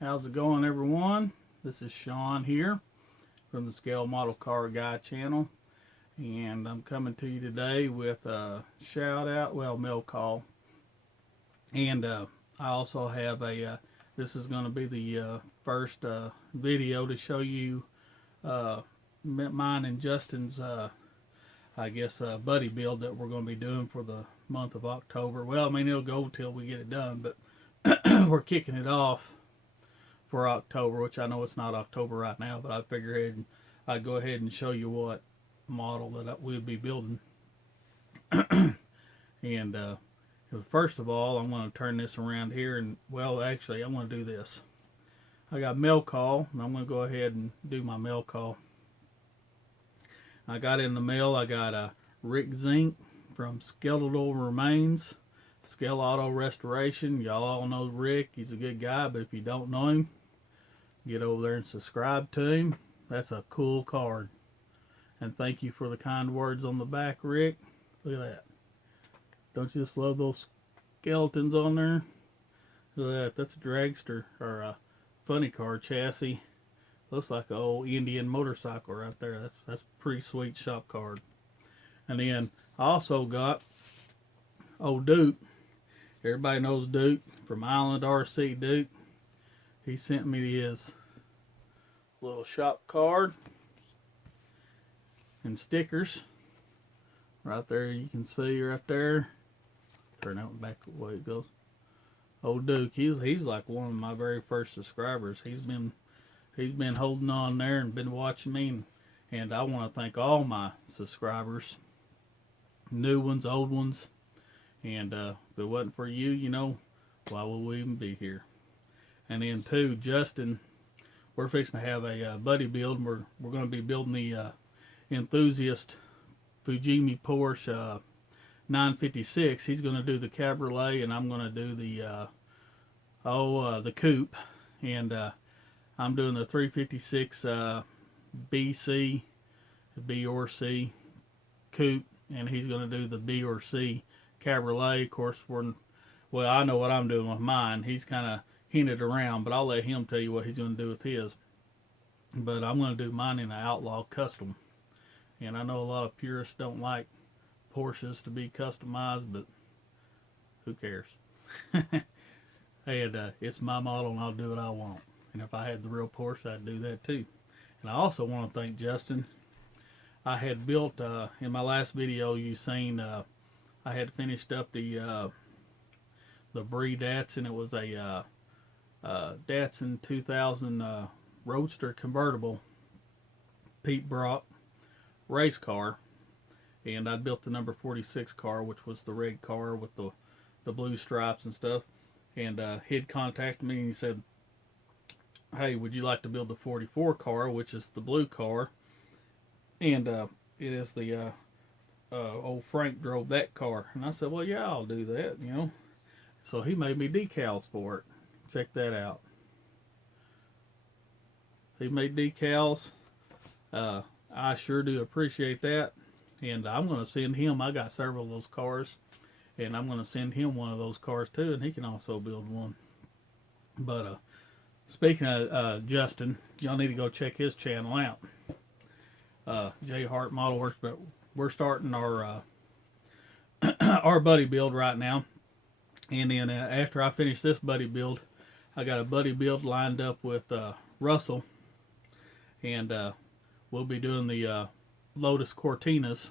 How's it going, everyone? This is Sean here from the Scale Model Car Guy channel, and I'm coming to you today with a shout out, mail call, and I also have this is going to be the first video to show you mine and Justin's, buddy build that we're going to be doing for the month of October. Well, I mean, it'll go till we get it done, but we're kicking it off for October, which I know it's not October right now, but I figured I'd go ahead and show you what model that we'd be building. And first of all, I'm going to turn this around here, and well, actually, I'm going to do this. I got mail call, and I'm going to go ahead and do my mail call. I got in the mail, I got a Rick Zink from Skeletal Remains, Scale Auto Restoration. Y'all all know Rick, he's a good guy, but if you don't know him, get over there and subscribe to him. That's a cool card. And thank you for the kind words on the back, Rick. Look at that. Don't you just love those skeletons on there? Look at that. That's a dragster, or a funny car chassis. Looks like an old Indian motorcycle right there. That's a pretty sweet shop card. And then I also got old Duke. Everybody knows Duke from Island RC Duke. He sent me his little shop card and stickers right there. You can see right there. Turn that back the way it goes. Old Duke, he's like one of my very first subscribers. He's been holding on there and been watching me, and I want to thank all my subscribers, new ones, old ones, and if it wasn't for you, you know, why would we even be here? And then too, Justin, we're fixing to have a buddy build, and we're going to be building the Enthusiast FUJIMI Porsche 956. He's going to do the cabriolet, and I'm going to do the coupe, and I'm doing the 356 BC, B or C coupe, and he's going to do the B or C cabriolet. Of course, I know what I'm doing with mine. He's kind of hinted around, but I'll let him tell you what he's going to do with his. But I'm going to do mine in an Outlaw Custom. And I know a lot of purists don't like Porsches to be customized, but who cares? It's my model, and I'll do what I want. And if I had the real Porsche, I'd do that too. And I also want to thank Justin. I had built, in my last video, you seen, I had finished up the Bree Datsun. It was a Datsun 2000 Roadster convertible Pete Brock race car, and I built the number 46 car, which was the red car with the blue stripes and stuff. And he'd contacted me and he said, hey, would you like to build the 44 car, which is the blue car? And it is the old Frank drove that car. And I said, well, yeah, I'll do that, you know. So he made me decals for it. Check that out. He made decals. I sure do appreciate that. And I'm going to send him, I got several of those cars, and I'm going to send him one of those cars too, and he can also build one. But speaking of Justin, y'all need to go check his channel out. J Hart Model Works. But we're starting our our buddy build right now. And then after I finish this buddy build, I got a buddy build lined up with Russell, and we'll be doing the Lotus Cortinas,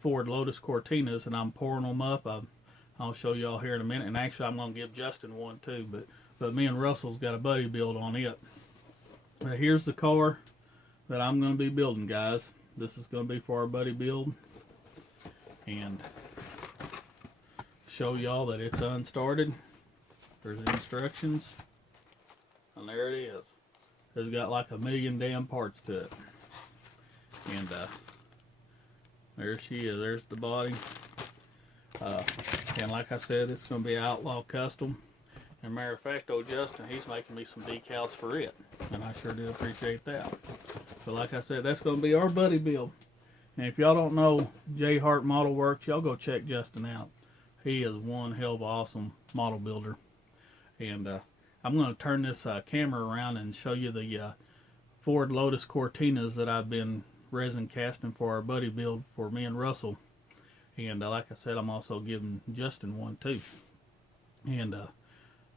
Ford Lotus Cortinas, and I'm pouring them up. I'll show y'all here in a minute, and actually I'm going to give Justin one too, but me and Russell's got a buddy build on it. Here's the car that I'm going to be building, guys. This is going to be for our buddy build, and show y'all that it's unstarted. There's the instructions, and there it is. It's got like a million damn parts to it. And there she is. There's the body. And like I said, it's going to be an Outlaw Custom. And matter of fact, old Justin, he's making me some decals for it, and I sure do appreciate that. But like I said, that's going to be our buddy build. And if y'all don't know J Hart Model Works, y'all go check Justin out. He is one hell of an awesome model builder. And I'm going to turn this camera around and show you the Ford Lotus Cortinas that I've been resin casting for our buddy build for me and Russell. And like I said, I'm also giving Justin one too. And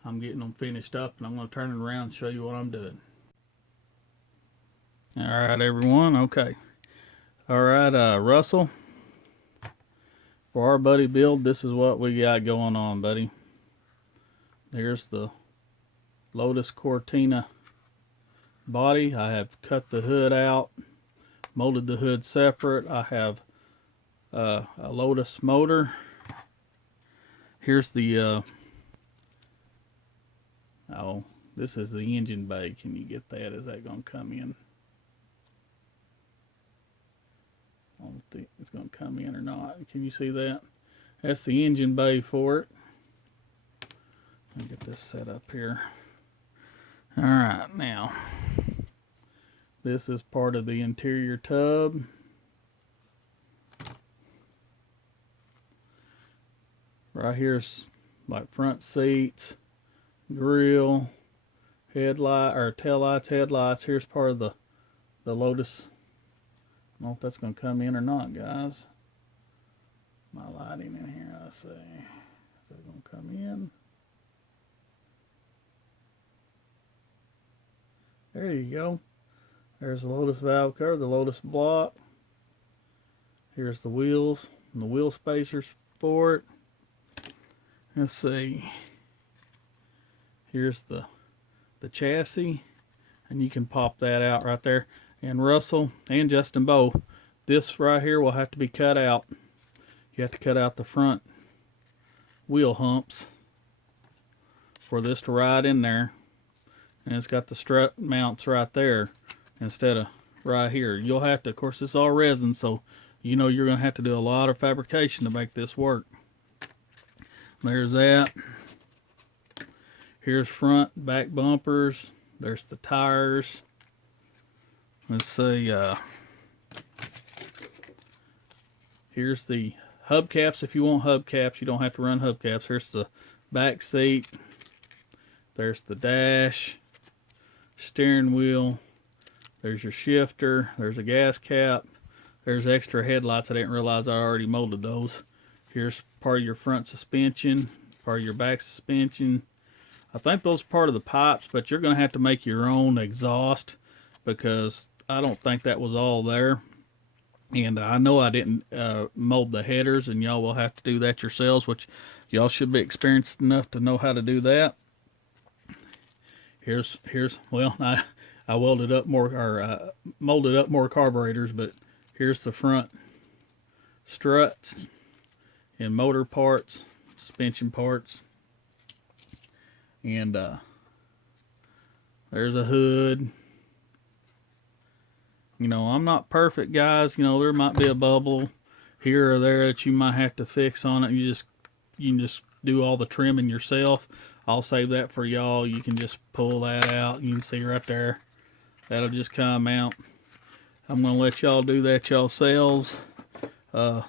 I'm getting them finished up, and I'm going to turn it around and show you what I'm doing. All right, everyone. Okay. All right, Russell. For our buddy build, this is what we got going on, buddy. There's the Lotus Cortina body. I have cut the hood out, molded the hood separate. I have a Lotus motor. Here's the oh, this is the engine bay. Can you get that? Is that going to come in? I don't think it's going to come in or not. Can you see that? That's the engine bay for it. Let me get this set up here. All right, now this is part of the interior tub. Right here's like front seats, grill, headlight or tail lights, headlights. Here's part of the Lotus. I don't know if that's going to come in or not, guys. My lighting in here, let's see. Is that going to come in? There you go. There's the Lotus valve cover, the Lotus block. Here's the wheels and the wheel spacers for it. Let's see. Here's the chassis, and you can pop that out right there. And Russell and Justin both, this right here will have to be cut out. You have to cut out the front wheel humps for this to ride in there. And it's got the strut mounts right there instead of right here. You'll have to, of course, it's all resin, so you know you're going to have to do a lot of fabrication to make this work. There's that. Here's front, back bumpers. There's the tires. Let's see. Here's the hubcaps. If you want hubcaps, you don't have to run hubcaps. Here's the back seat. There's the dash, steering wheel. There's your shifter. There's a gas cap. There's extra headlights. I didn't realize I already molded those. Here's part of your front suspension, part of your back suspension. I think those are part of the pipes, but you're going to have to make your own exhaust because I don't think that was all there. And I know I didn't mold the headers, and y'all will have to do that yourselves, which y'all should be experienced enough to know how to do that. Here's well, I welded up more, or molded up more carburetors, but here's the front struts and motor parts, suspension parts. And there's a hood. You know, I'm not perfect, guys. You know, there might be a bubble here or there that you might have to fix on it. You can just do all the trimming yourself. I'll save that for y'all. You can just pull that out. You can see right there. That'll just come out. I'm going to let y'all do that yourselves. Because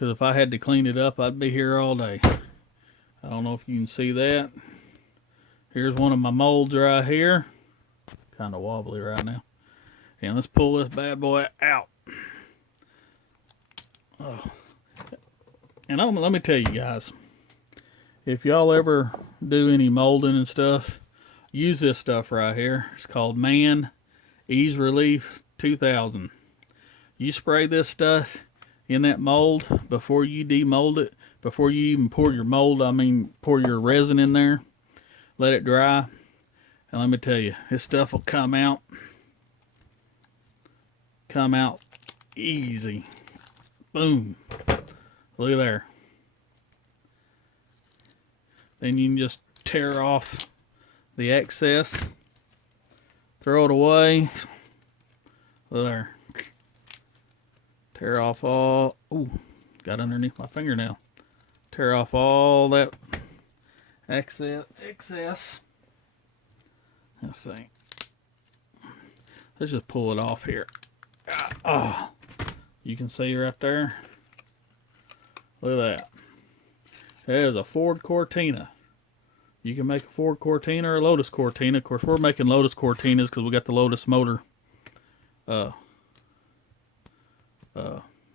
if I had to clean it up, I'd be here all day. I don't know if you can see that. Here's one of my molds right here. Kind of wobbly right now. And let's pull this bad boy out. Oh. And let me tell you guys, if y'all ever do any molding and stuff, use this stuff right here. It's called Man Ease Relief 2000. You spray this stuff in that mold before you demold it, before you even pour your mold, pour your resin in there. Let it dry. And let me tell you, this stuff will come out easy. Boom. Look at there. Then you can just tear off the excess, throw it away. Look there. Tear off all, ooh, got underneath my fingernail. Tear off all that excess. Let's see. Let's just pull it off here. Oh, you can see right there. Look at that. That is a Ford Cortina. You can make a Ford Cortina or a Lotus Cortina. Of course, we're making Lotus Cortinas because we got the Lotus motor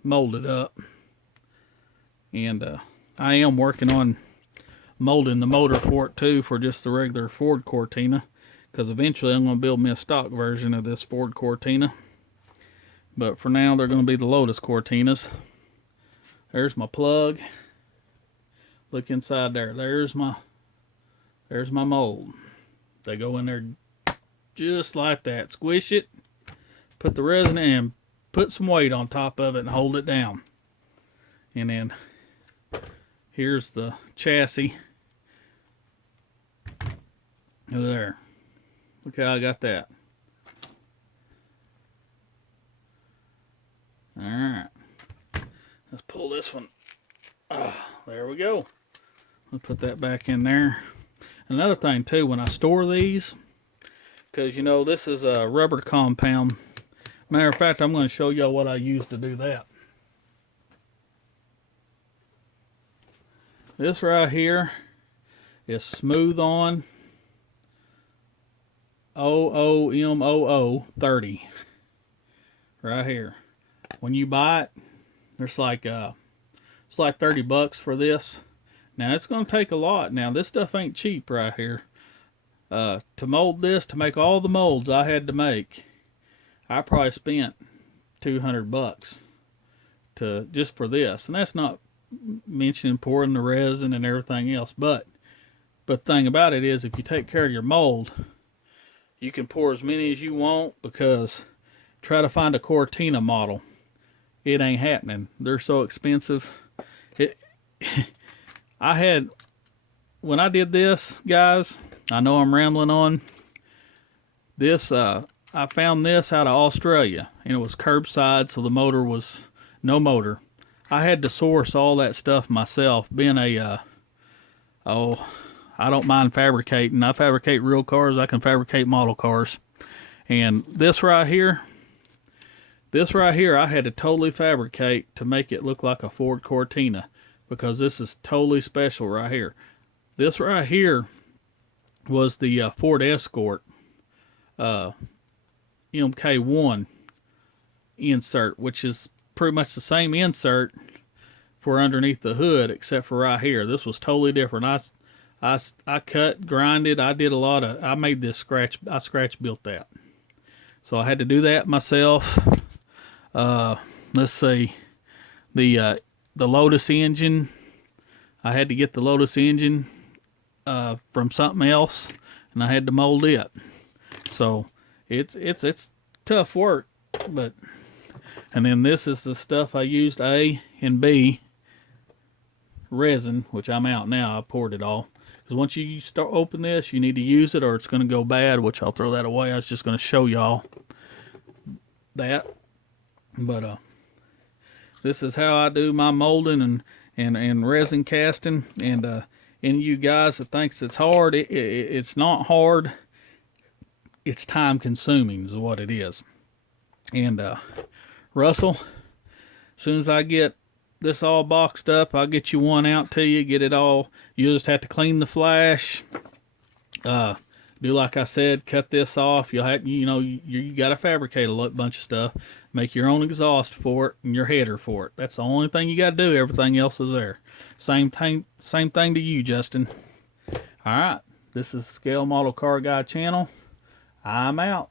molded up. And I am working on molding the motor for it too, for just the regular Ford Cortina, because eventually I'm going to build me a stock version of this Ford Cortina. But for now, they're going to be the Lotus Cortinas. There's my plug. Look inside there. There's my mold. They go in there just like that. Squish it, put the resin in, and put some weight on top of it and hold it down. And then here's the chassis. There. Look how I got that. Alright. Let's pull this one. There we go. Let's put that back in there. Another thing too, when I store these, because you know this is a rubber compound. Matter of fact, I'm going to show y'all what I use to do that. This right here is Smooth On OOMOO 30. Right here. When you buy it, there's like it's like 30 bucks for this. Now it's going to take a lot. Now this stuff ain't cheap right here. To mold this, to make all the molds I had to make, I probably spent 200 bucks to just for this. And that's not mentioning pouring the resin and everything else. But the thing about it is, if you take care of your mold, you can pour as many as you want, because try to find a Cortina model, it ain't happening. They're so expensive. When I did this, guys, I know I'm rambling on. This, I found this out of Australia, and it was curbside, so the motor was no motor. I had to source all that stuff myself, being a, I don't mind fabricating. I fabricate real cars, I can fabricate model cars. And this right here, I had to totally fabricate to make it look like a Ford Cortina, because this is totally special right here. This right here was the Ford Escort MK1 insert, which is pretty much the same insert for underneath the hood, except for right here. This was totally different. I cut, grinded, I did a lot of, I made this I scratch built that. So I had to do that myself. Let's see, the Lotus engine, I had to get the Lotus engine from something else, and I had to mold it. So it's tough work, but, and then this is the stuff I used, A and B resin, which I'm out now. I poured it all, because once you start open this, you need to use it or it's going to go bad, which I'll throw that away. I was just going to show y'all that. But this is how I do my molding and resin casting. And any of you guys that thinks it's hard, it's not hard. It's time consuming is what it is. And Russell, as soon as I get this all boxed up, I'll get you one out to you, get it all. You just have to clean the flash. Do like I said, cut this off. You'll have, you got to fabricate a bunch of stuff. Make your own exhaust for it and your header for it. That's the only thing you got to do. Everything else is there. Same thing to you, Justin. All right, this is Scale Model Car Guy channel. I'm out.